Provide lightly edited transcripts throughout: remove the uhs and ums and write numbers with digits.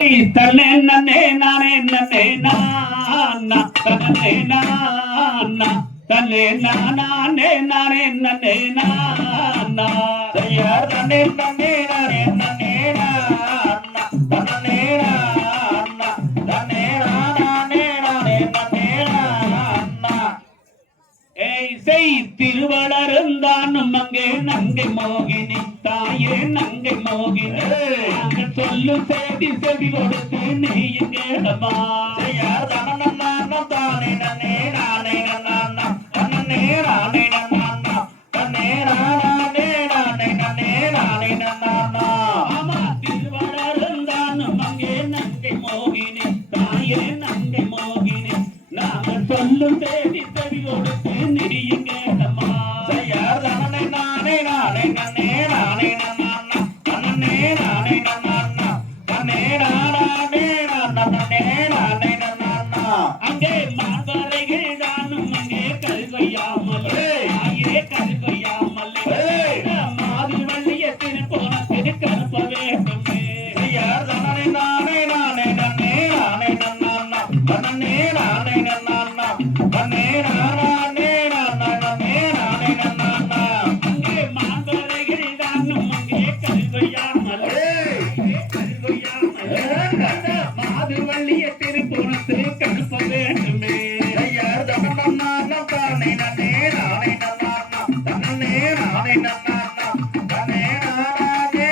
தன்னே நன்னே நானே நன்னே நானா தன்னே நானா தன்னே நானே நானே நன்னே நானா தயார் தன்னே நன்னே நானே நன்னே நானா தன்னே நானா தன்னே நானே நானே நன்னே நானா ஏய் செய் திருவளருந்தானும் அங்கே நங்கை மோகினி தாயே நங்கை மோகினி சொல்லும் செய்தி செவி கொடுத்து நீயும் கேளமா யார் தானே தானே நன்னே நானே நன்னா நன்னே நானே நன்னா தன்னே நானே நானே நன்னே நானே நன்னா ஆமா திருவளருந்தானும் அங்கே நங்கை மோகினி தாயே நங்கை மோகினி நாங்கள் சொல்லும் செய்தி செவி கொடுத்து நீயும் கேளமா யார் தானே நானே நானே நன்னே நானே நன்னா நன்னே நானே நன்னா அங்கே மாதரைகள் தானும் அங்கே கல்கொய்யாமலே கல்கொய்யாமலே மாது வள்ளிய திருப்போனத்திற்கு கருப்ப வேண்டுமே யார் தானே நானே நானே நன்னே நானே நன்னா நன்னே நானே நன்னா நன்னே நானே நன்னே நானே நன்னா அங்கே மாதரைகள் தானும் அங்கே கல்கொய்யாமலே மாது வள்ளிய திருப்போனத்து கருப்ப வேண்டுமே யார் தானே தானே நன்னே நானே நன்னா நன்னே நானே நன்னா நன்னே நானே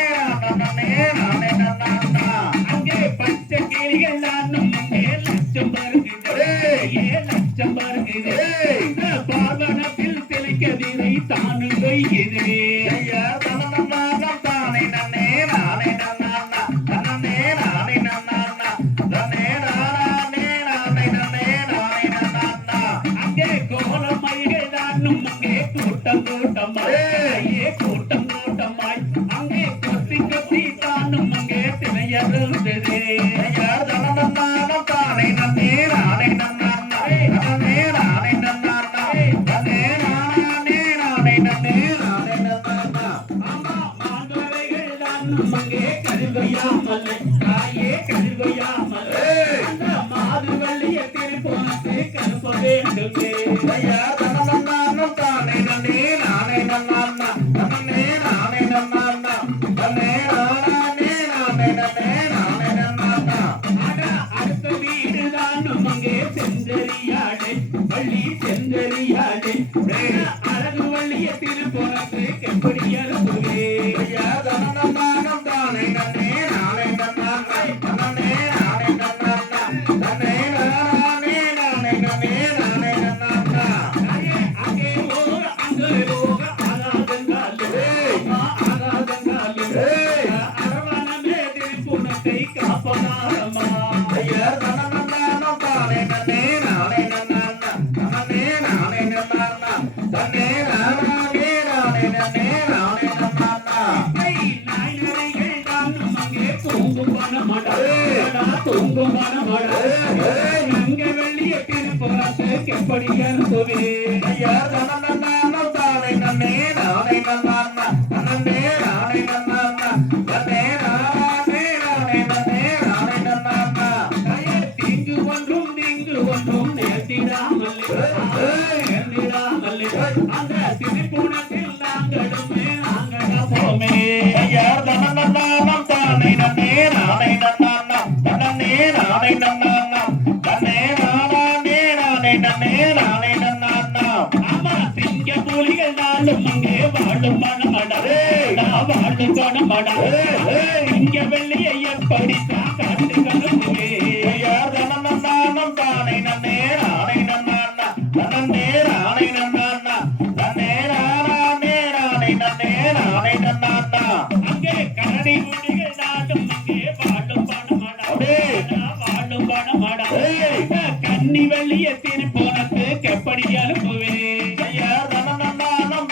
நன்னே நானே நன்னா அங்கே பச்சை கிளிகள் நானும் அங்கே லட்சம் வருகிறது லட்சம் வருகிறது பார்வனத்தில் தெளிக்கதிரை தானும் வைகிறது யார் தானே நன்னே நானே நன்னா நன்னே நானே நன்னா நன்னே நானே நானே நன்னே நானே நன்னா அங்கே கோலமயில்கள் தானும் அங்கே கூட்டம் கூட்டமாய் கூட்டம் கூட்டமாய் அங்கே கொத்தி கொத்தி தானும் அங்கே திரையறுந்தது யார் தானே நன்னே நானே நன்னா நன்னே நானே நன்னா நன்னே நானே நானே நன்னே நானே நன்னா ஆமா மாதுரைகள் தானும் அங்கே கருவையாமலை தாயே கருவையாமலை அந்த மாது வள்ளிய திருப்போனத்து கருப்ப வேண்டுமே யார் தானே நன்னே நானே நன்னா நன்னே நானே நன்னா நன்னே நானே நானே நன்னே நானே நன்னா அடுத்த வீடு தானும் அங்கே செந்தரியாடை வள்ளி செந்தரியாடை அழகு வள்ளிய திருப்போனத்து எப்படி அறுப்புவே யார் தானே நன்னே நானே நன்னா நன்னே நானே நன்னா நன்னே நானே நானே நன்னே நானே நன்னா அங்கே ஓர் அங்கே ஓர் ஆகாதங்காலே ஆகாதங்காலே அரவணமே திருப்புணத்தை காப்பதாரமா யார் தானே நன்னே நானே நன்னா நன்னே நானே நன்னா நன்னே நானே நானே நன்னே நானே நன்னா நாய்நரைகள் தானும் அங்கே தூங்கும் மனமடா தூங்கும் மனமடா அங்கே வெள்ளிய திருப்போனத்துக்கு எப்படி அனுப்புவே யார் தானே நன்னே நானே நன்னா நன்னே நானே நன்னா நன்னே நானே நானே நன்னே நானே நன்னா தீங்கு ஒன்றும் நேர்த்திடாமலே அந்த திருப்புணத்தில் நாங்களுமே நாங்களா போமே யார் தானே நன்னே நானே நன்னா நன்னே நானே நன்னா நன்னே நானே நானே நன்னே நானே நன்னா ஆமா சிங்க புலிகள் நாளும் அங்கே வாழும் மனமடா வாழும் மனமடா இங்க வெள்ளியை எப்படித்தான் காட்டு கருத்துவே யார் தானே நன்னே நானே நன்னா நன்னே நானே நன்னா நன்னே நானே நானே நன்னே நானே நன்னா அங்கே கரடி புலிகள் நாளும் அங்கே வாழும் மனமடா வாழும் மனமடா கன்னி வெள்ளிய திருப்போனத்துக்கு எப்படி அனுப்புவே யார்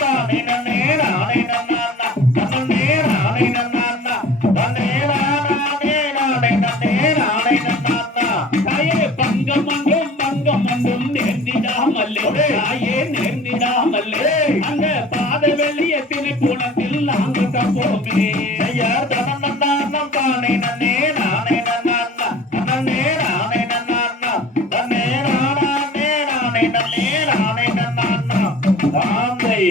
தானே நன்னே நானே நன்னா நன்னே நானே நன்னா நன்னே நானே நானே நன்னே நானே நன்னா தாயே பங்கம் ஒன்றும் நேர்ந்திடாமல்லே தாயே நேர்ந்திடாமல்லே அந்த பாத வெள்ளிய திருப்போனத்தில் நாங்கள் தப்போமே யார் தானே நன்னே நானே நன்னா நானே நன்னா தாந்தை